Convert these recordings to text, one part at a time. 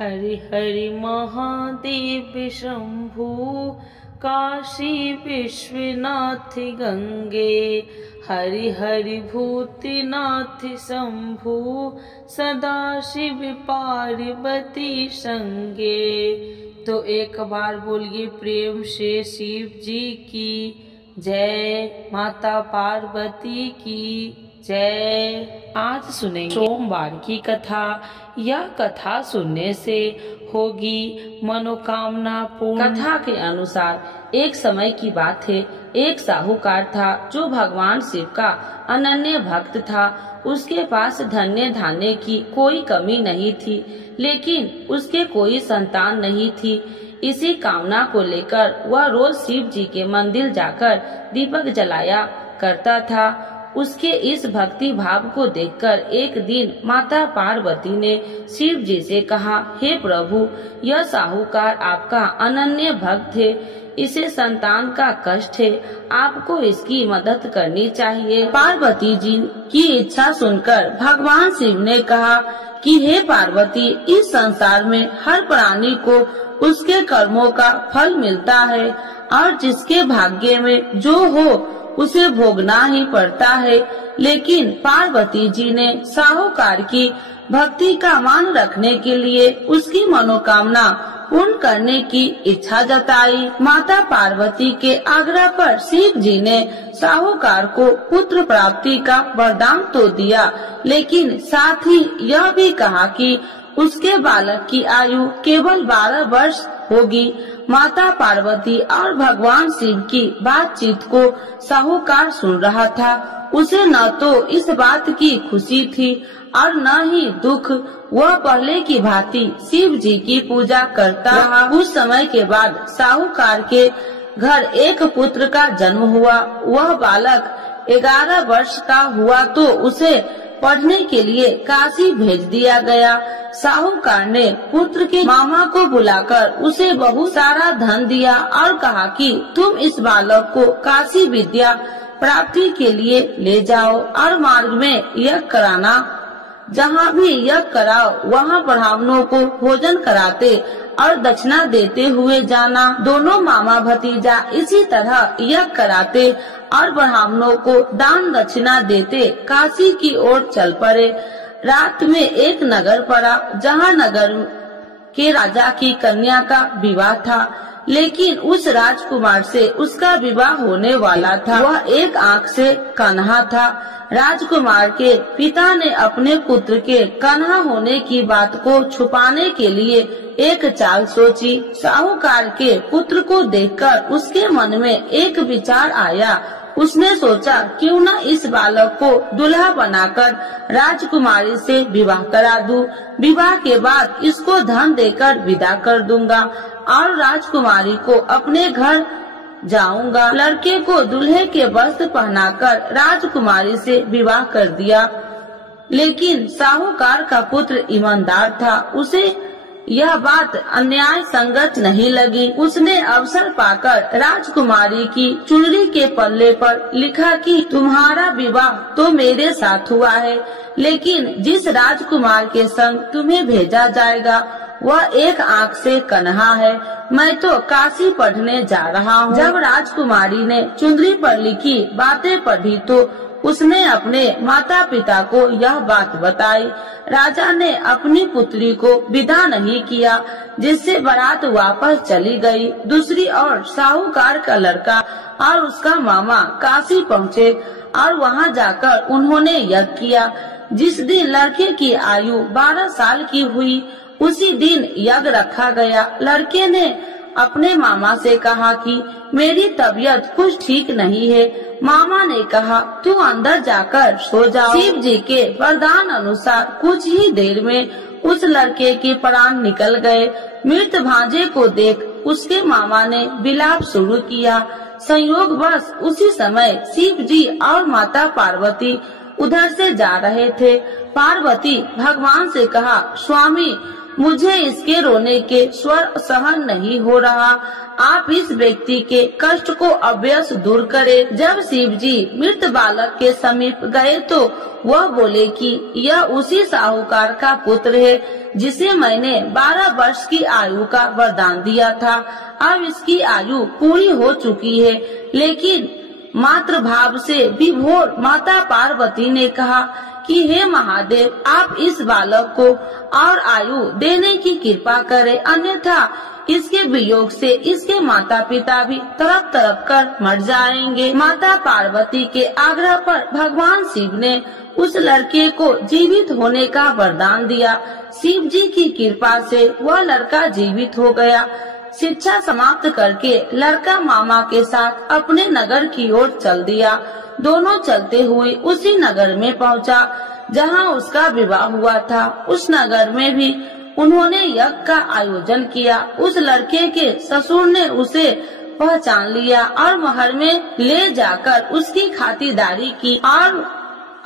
हरि हरि महादेव शंभु काशी विश्वनाथ गंगे, हरि हरि भूतनाथ शंभु सदा शिव पार्वती संगे। तो एक बार बोलिए प्रेम से शिव जी की जय, माता पार्वती की जय। आज सुनेंगे सोमवार की कथा। यह कथा सुनने से होगी मनोकामना पूर्ण। कथा के अनुसार एक समय की बात है, एक साहूकार था जो भगवान शिव का अनन्य भक्त था। उसके पास धन्य धान्य की कोई कमी नहीं थी, लेकिन उसके कोई संतान नहीं थी। इसी कामना को लेकर वह रोज शिव जी के मंदिर जाकर दीपक जलाया करता था। उसके इस भक्ति भाव को देखकर एक दिन माता पार्वती ने शिव जी से कहा, हे प्रभु, यह साहूकार आपका अनन्य भक्त है, इसे संतान का कष्ट है, आपको इसकी मदद करनी चाहिए। पार्वती जी की इच्छा सुनकर भगवान शिव ने कहा कि हे पार्वती, इस संसार में हर प्राणी को उसके कर्मों का फल मिलता है और जिसके भाग्य में जो हो उसे भोगना ही पड़ता है। लेकिन पार्वती जी ने साहूकार की भक्ति का मान रखने के लिए उसकी मनोकामना पूर्ण करने की इच्छा जताई। माता पार्वती के आग्रह पर शिव जी ने साहूकार को पुत्र प्राप्ति का वरदान तो दिया, लेकिन साथ ही यह भी कहा कि उसके बालक की आयु केवल 12 वर्ष होगी। माता पार्वती और भगवान शिव की बातचीत को साहूकार सुन रहा था। उसे न तो इस बात की खुशी थी और न ही दुख। वह पहले की भांति शिव जी की पूजा करता रहा। कुछ समय के बाद साहूकार के घर एक पुत्र का जन्म हुआ। वह बालक 11 वर्ष का हुआ तो उसे पढ़ने के लिए काशी भेज दिया गया। साहूकार ने पुत्र के मामा को बुलाकर उसे बहुत सारा धन दिया और कहा कि तुम इस बालक को काशी विद्या प्राप्ति के लिए ले जाओ और मार्ग में यज्ञ कराना। जहाँ भी यज्ञ कराओ वहाँ ब्राह्मणों को भोजन कराते और दक्षिणा देते हुए जाना। दोनों मामा भतीजा इसी तरह यज्ञ कराते और ब्राह्मणों को दान दक्षिणा देते काशी की ओर चल पड़े। रात में एक नगर पड़ा जहाँ नगर के राजा की कन्या का विवाह था, लेकिन उस राजकुमार से उसका विवाह होने वाला था। वह एक आँख से कन्हा था। राजकुमार के पिता ने अपने पुत्र के कन्हा होने की बात को छुपाने के लिए एक चाल सोची। साहूकार के पुत्र को देखकर उसके मन में एक विचार आया। उसने सोचा क्यों न इस बालक को दूल्हा बनाकर राजकुमारी से विवाह करा दूं। विवाह के बाद इसको धन देकर विदा कर दूंगा और राजकुमारी को अपने घर जाऊंगा। लड़के को दूल्हे के वस्त्र पहनाकर राजकुमारी से विवाह कर दिया। लेकिन साहूकार का पुत्र ईमानदार था। उसे यह बात अन्याय संगत नहीं लगी। उसने अवसर पाकर राजकुमारी की चुनरी के पल्ले पर लिखा कि तुम्हारा विवाह तो मेरे साथ हुआ है, लेकिन जिस राजकुमार के संग तुम्हें भेजा जाएगा वह एक आँख से कन्हा है। मैं तो काशी पढ़ने जा रहा हूँ। जब राजकुमारी ने चुनरी पर लिखी बातें पढ़ी तो उसने अपने माता पिता को यह बात बताई। राजा ने अपनी पुत्री को विदा नहीं किया, जिससे बारात वापस चली गई। दूसरी ओर साहूकार का लड़का और उसका मामा काशी पहुँचे और वहाँ जाकर उन्होंने यज्ञ किया। जिस दिन लड़के की आयु 12 साल की हुई उसी दिन यज्ञ रखा गया। लड़के ने अपने मामा से कहा कि मेरी तबीयत कुछ ठीक नहीं है। मामा ने कहा तू अंदर जाकर सो जाओ। शिव जी के वरदान अनुसार कुछ ही देर में उस लड़के के प्राण निकल गए। मृत भांजे को देख उसके मामा ने विलाप शुरू किया। संयोगवश उसी समय शिव जी और माता पार्वती उधर से जा रहे थे। पार्वती भगवान से कहा, स्वामी मुझे इसके रोने के स्वर सहन नहीं हो रहा। आप इस व्यक्ति के कष्ट को अवश्य दूर करें। जब शिव जी मृत बालक के समीप गए तो वह बोले कि यह उसी साहूकार का पुत्र है जिसे मैंने 12 वर्ष की आयु का वरदान दिया था। अब इसकी आयु पूरी हो चुकी है। लेकिन मातृभाव से विभोर माता पार्वती ने कहा कि हे महादेव, आप इस बालक को और आयु देने की कृपा करें, अन्यथा इसके वियोग से इसके माता पिता भी तड़प तड़प कर मर जाएंगे। माता पार्वती के आग्रह पर भगवान शिव ने उस लड़के को जीवित होने का वरदान दिया। शिव जी की कृपा से वह लड़का जीवित हो गया। शिक्षा समाप्त करके लड़का मामा के साथ अपने नगर की ओर चल दिया। दोनों चलते हुए उसी नगर में पहुंचा जहां उसका विवाह हुआ था। उस नगर में भी उन्होंने यज्ञ का आयोजन किया। उस लड़के के ससुर ने उसे पहचान लिया और महल में ले जाकर उसकी खातिरदारी की और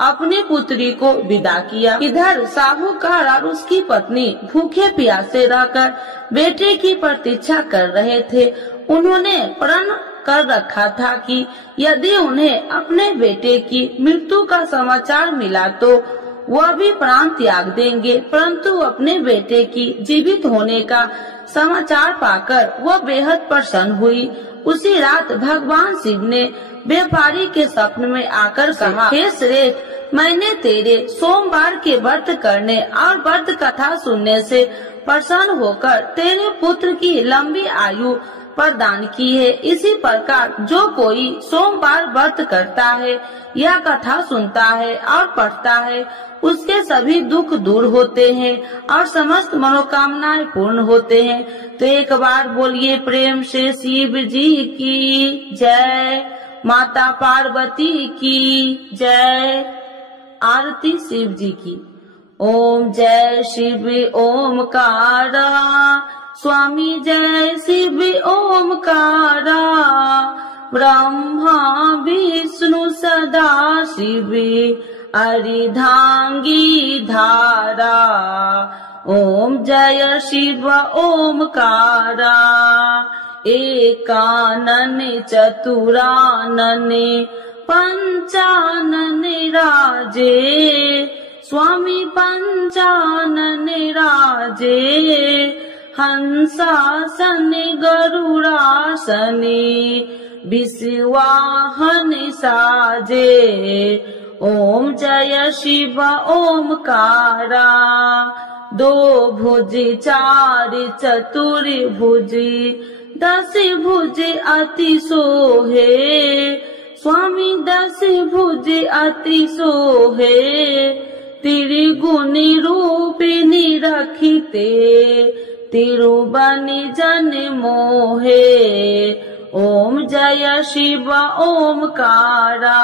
अपनी पुत्री को विदा किया। इधर साहूकार और उसकी पत्नी भूखे प्यासे रहकर बेटे की प्रतीक्षा कर रहे थे। उन्होंने प्रण कर रखा था कि यदि उन्हें अपने बेटे की मृत्यु का समाचार मिला तो वह भी प्राण त्याग देंगे, परंतु अपने बेटे की जीवित होने का समाचार पाकर वह बेहद प्रसन्न हुई। उसी रात भगवान शिव ने व्यापारी के स्वप्न में आकर कहा, हे श्रेष्ठ, मैंने तेरे सोमवार के व्रत करने और व्रत कथा सुनने से प्रसन्न होकर तेरे पुत्र की लंबी आयु प्रदान की है। इसी प्रकार जो कोई सोमवार व्रत करता है या कथा सुनता है और पढ़ता है, उसके सभी दुख दूर होते हैं और समस्त मनोकामनाएं पूर्ण होते हैं। तो एक बार बोलिए प्रेम से शिव जी की जय, माता पार्वती की जय। आरती शिव जी की। ओम जय शिव ओमकारा, स्वामी जय शिव ओमकारा, ब्रह्मा विष्णु सदा शिव अर्धांगी धारा। ओम जय शिव ओमकारा, एकानन चतुरानन पंचानन राजे, स्वामी पंचानन राजे, हंसासन गरुड़ासन विश्वाहन साजे। ओम जय शिव ओमकारा, दो भुज चार चतुर भुज, 10 भुज अति सोहे, स्वामी 10 भुज अति सोहे, त्रिगुणी रूपिणी रखिते, तिरुबनि जन मोहे। ओम जय शिव ओमकारा,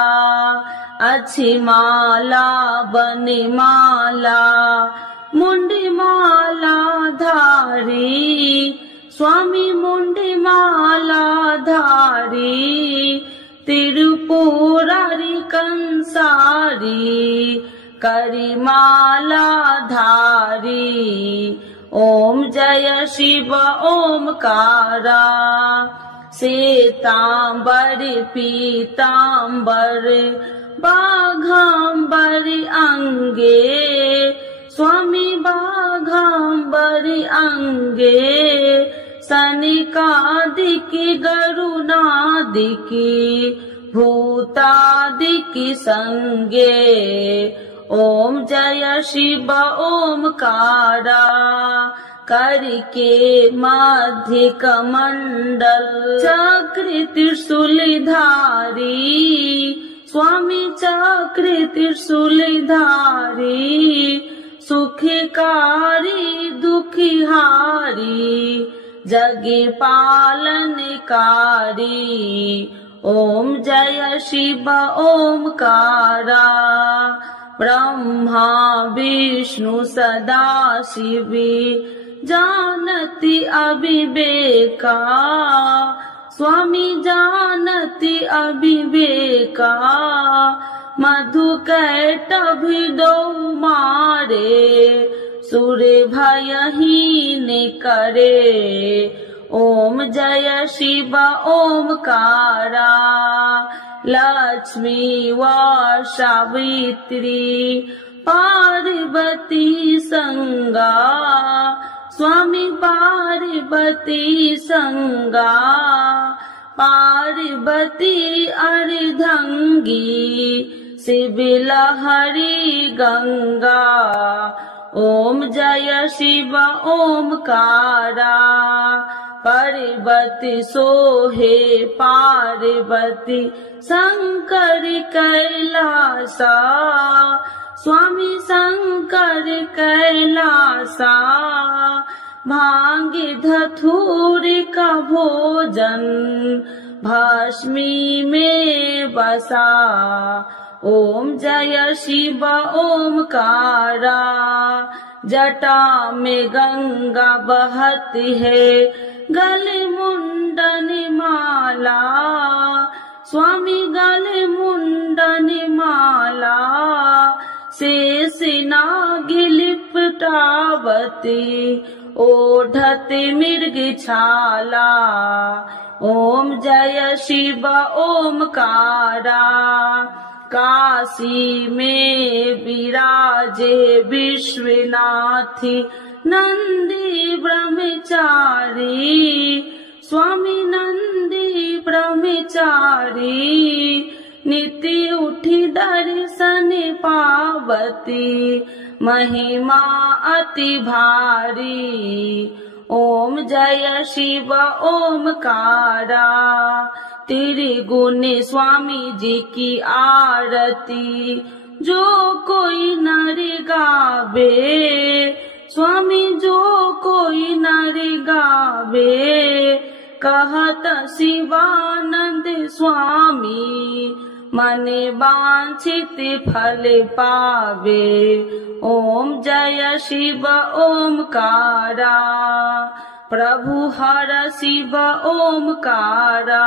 अच्छी माला बनि माला, मुंडी माला धारी, स्वामी मुंडी माला धारी, तिरुपुरारी कंसारी, करी माला धारी। ओम जय शिव ओमकारा, श्वेतांबर पीतांबर बाघांबर अंगे, स्वामी बाघांबर अंगे, सनिकादिक गरुनादिक भूतादिक संगे। ओम जय शिव ओमकारा, करके मध्य कमंडल चक्र त्रिशूलधारी, स्वामी चक्र त्रिशूलधारी, सुखकारी दुखिहारी, जग पालनकारी। ओम जय शिव ओमकारा, ब्रह्मा विष्णु सदा शिव जानति अविवेका, स्वामी जानति अविवेका, मधु कैटभ दो मारे, सुर भयहीन करे। ओम जय शिव ओमकारा, लक्ष्मी व सावित्री पार्वती संगा, स्वामी पार्वती संगा, पार्वती अर्धंगी, शिव लहरी गंगा। ओम जय शिव ओमकारा, पार्वती सोहे पार्वती शंकर कैलासा, स्वामी शंकर कैलासा। भांग धतूर का भोजन भस्मी में बसा। ओम जय शिव ओमकारा, जटा में गंगा बहती है, गले मुंडन माला, स्वामी गले मुंडन माला। शेष नाग लिपटावती, ओढ़ते मृग छाला। ओम जय शिव ओमकारा, काशी में विराजे विश्वनाथी नंदी ब्रह्मचारी, स्वामी नंदी ब्रह्मचारी। नित्य उठी दर्शन पावती, महिमा अति भारी। ओम जय शिव ओमकारा, त्रिगुण स्वामी जी की आरती जो कोई नर गावे, स्वामी जो कोई नर गावे। कहत शिवानंद स्वामी, मन वांछित फल पावे। ओम जय शिव ओमकारा, प्रभु हर शिव ओमकारा।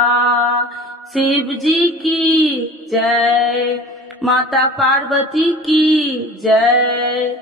शिव जी की जय, माता पार्वती की जय।